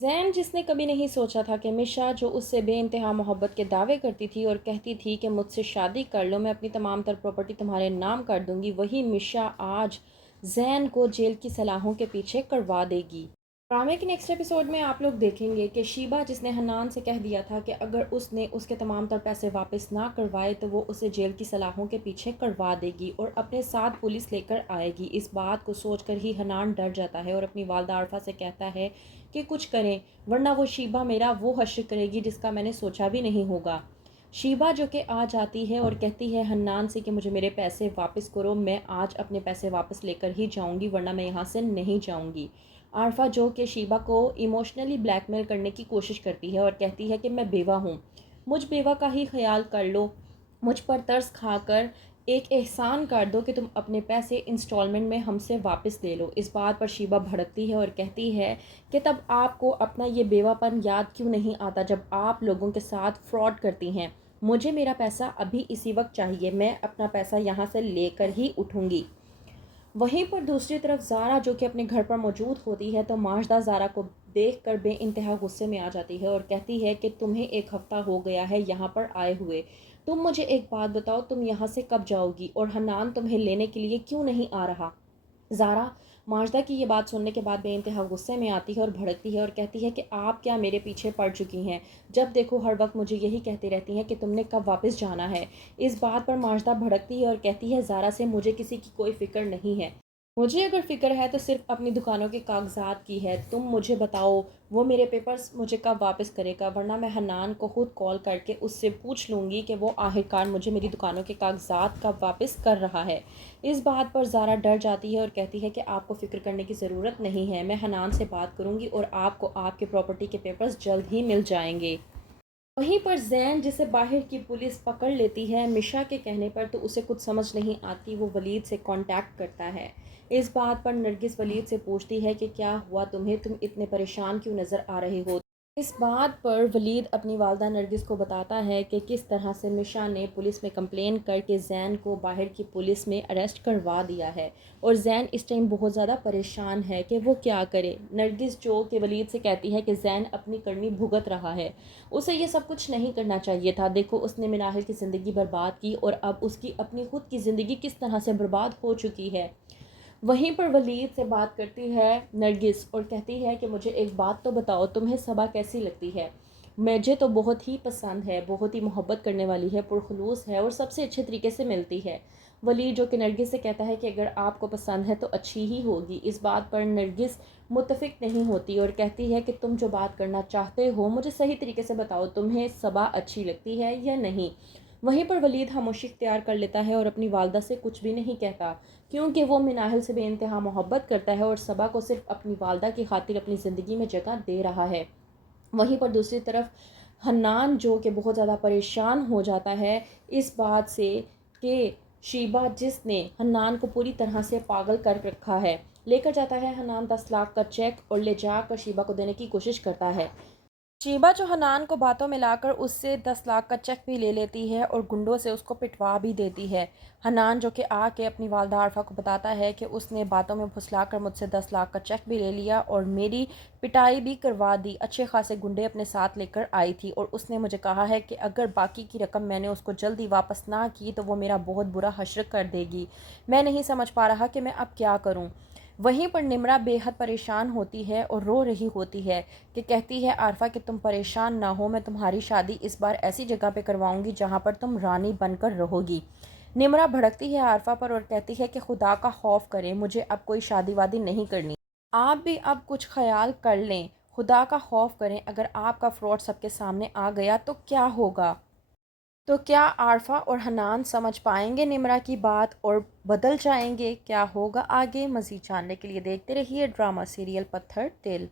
ज़ैन, जिसने कभी नहीं सोचा था कि मिशा, जो उससे बेइंतहा मोहब्बत के दावे करती थी और कहती थी कि मुझसे शादी कर लो, मैं अपनी तमाम तर प्रॉपर्टी तुम्हारे नाम कर दूंगी, वही मिशा आज ज़ैन को जेल की सलाहों के पीछे करवा देगी। ड्रामे के नेक्स्ट एपिसोड में आप लोग देखेंगे कि शीबा, जिसने हन्नान से कह दिया था कि अगर उसने उसके तमाम तर पैसे वापस ना करवाए तो वो उसे जेल की सलाहों के पीछे करवा देगी और अपने साथ पुलिस लेकर आएगी। इस बात को सोचकर ही हन्नान डर जाता है और अपनी वालदा आरफा से कहता है कि कुछ करें, वरना वो शीबा मेरा वो हश्र करेगी जिसका मैंने सोचा भी नहीं होगा। शीबा जो कि आ जाती है और कहती है हन्नान से कि मुझे मेरे पैसे वापस करो, मैं आज अपने पैसे वापस लेकर ही जाऊंगी, वरना मैं यहाँ से नहीं जाऊंगी। आरफा जो कि शीबा को इमोशनली ब्लैकमेल करने की कोशिश करती है और कहती है कि मैं बेवा हूँ, मुझ बेवा का ही ख्याल कर लो, मुझ पर तरस खाकर एक एहसान कर दो कि तुम अपने पैसे इंस्टॉलमेंट में हमसे वापस ले लो। इस बात पर शीबा भड़कती है और कहती है कि तब आपको अपना ये बेवापन याद क्यों नहीं आता जब आप लोगों के साथ फ्रॉड करती हैं। मुझे मेरा पैसा अभी इसी वक्त चाहिए, मैं अपना पैसा यहाँ से लेकर ही उठूँगी। वहीं पर दूसरी तरफ ज़ारा जो कि अपने घर पर मौजूद होती है तो माजदा ज़ारा को देख कर बेइंतहा गुस्से में आ जाती है और कहती है कि तुम्हें एक हफ़्ता हो गया है यहाँ पर आए हुए, तुम मुझे एक बात बताओ, तुम यहाँ से कब जाओगी और हन्नान तुम्हें लेने के लिए क्यों नहीं आ रहा। ज़ारा माजदा की ये बात सुनने के बाद बेइंतहा गुस्से में आती है और भड़कती है और कहती है कि आप क्या मेरे पीछे पड़ चुकी हैं, जब देखो हर वक्त मुझे यही कहती रहती हैं कि तुमने कब वापस जाना है। इस बात पर माजदा भड़कती है और कहती है ज़ारा से मुझे किसी की कोई फ़िक्र नहीं है, मुझे अगर फ़िक्र है तो सिर्फ अपनी दुकानों के कागजात की है। तुम मुझे बताओ वो मेरे पेपर्स मुझे कब वापस करेगा, वरना मैं हन्नान को ख़ुद कॉल करके उससे पूछ लूँगी कि वो आखिरकार मुझे मेरी दुकानों के कागजात कब वापस कर रहा है। इस बात पर ज़ारा डर जाती है और कहती है कि आपको फ़िक्र करने की ज़रूरत नहीं है, मैं हन्नान से बात करूँगी और आपको आपके प्रॉपर्टी के पेपर्स जल्द ही मिल जाएंगे। वहीं पर ज़ैन, जिसे बाहर की पुलिस पकड़ लेती है मिशा के कहने पर, तो उसे कुछ समझ नहीं आती, वो वलीद से कांटेक्ट करता है। इस बात पर नरगिस वलीद से पूछती है कि क्या हुआ तुम्हें, तुम इतने परेशान क्यों नज़र आ रहे हो। इस बात पर वलीद अपनी वालदा नरगिस को बताता है कि किस तरह से मिशा ने पुलिस में कंप्लेन करके ज़ैन को बाहर की पुलिस में अरेस्ट करवा दिया है और ज़ैन इस टाइम बहुत ज़्यादा परेशान है कि वो क्या करे। नरगिस जो कि वलीद से कहती है कि ज़ैन अपनी करनी भुगत रहा है, उसे ये सब कुछ नहीं करना चाहिए था, देखो उसने मिनाहिल की ज़िंदगी बर्बाद की और अब उसकी अपनी खुद की ज़िंदगी किस तरह से बर्बाद हो चुकी है। वहीं पर वलीद से बात करती है नरगिस और कहती है कि मुझे एक बात तो बताओ, तुम्हें सबा कैसी लगती है। मुझे तो बहुत ही पसंद है, बहुत ही मोहब्बत करने वाली है, पुरखलूस है और सबसे अच्छे तरीके से मिलती है। वलीद जो कि नरगिस से कहता है कि अगर आपको पसंद है तो अच्छी ही होगी। इस बात पर नरगिस मुत्तफिक नहीं होती और कहती है कि तुम जो बात करना चाहते हो मुझे सही तरीके से बताओ, तुम्हें सबा अच्छी लगती है या नहीं। वहीं पर वलीद खामोशी इख्तियार कर लेता है और अपनी वालदा से कुछ भी नहीं कहता, क्योंकि वो मिनाहिल से बेइंतहा मोहब्बत करता है और सबा को सिर्फ अपनी वालदा की खातिर अपनी ज़िंदगी में जगह दे रहा है। वहीं पर दूसरी तरफ हन्नान जो कि बहुत ज़्यादा परेशान हो जाता है इस बात से कि शीबा, जिसने हन्नान को पूरी तरह से पागल कर रखा है, लेकर जाता है हन्नान 10 लाख का चेक और ले जाकर शीबा को देने की कोशिश करता है। शीबा जो हनान को बातों में लाकर उससे 10 लाख का चेक भी ले लेती है और गुंडों से उसको पिटवा भी देती है। हनान जो कि आके अपनी वालदा आरफा को बताता है कि उसने बातों में फुसलाकर मुझसे 10 लाख का चेक भी ले लिया और मेरी पिटाई भी करवा दी, अच्छे खासे गुंडे अपने साथ लेकर आई थी और उसने मुझे कहा है कि अगर बाकी की रकम मैंने उसको जल्दी वापस ना की तो वो मेरा बहुत बुरा हश्र कर देगी। मैं नहीं समझ पा रहा कि मैं अब क्या करूँ। वहीं पर निमरा बेहद परेशान होती है और रो रही होती है कि कहती है आरफा कि तुम परेशान ना हो, मैं तुम्हारी शादी इस बार ऐसी जगह पे करवाऊंगी जहाँ पर तुम रानी बनकर रहोगी। निमरा भड़कती है आरफा पर और कहती है कि खुदा का खौफ करें, मुझे अब कोई शादी वादी नहीं करनी, आप भी अब कुछ ख्याल कर लें, खुदा का खौफ करें, अगर आपका फ्रॉड सबके सामने आ गया तो क्या होगा। तो क्या आरफा और हनान समझ पाएंगे निमरा की बात और बदल जाएंगे, क्या होगा आगे, मज़ीद जानने के लिए देखते रहिए ड्रामा सीरियल पत्थर दिल।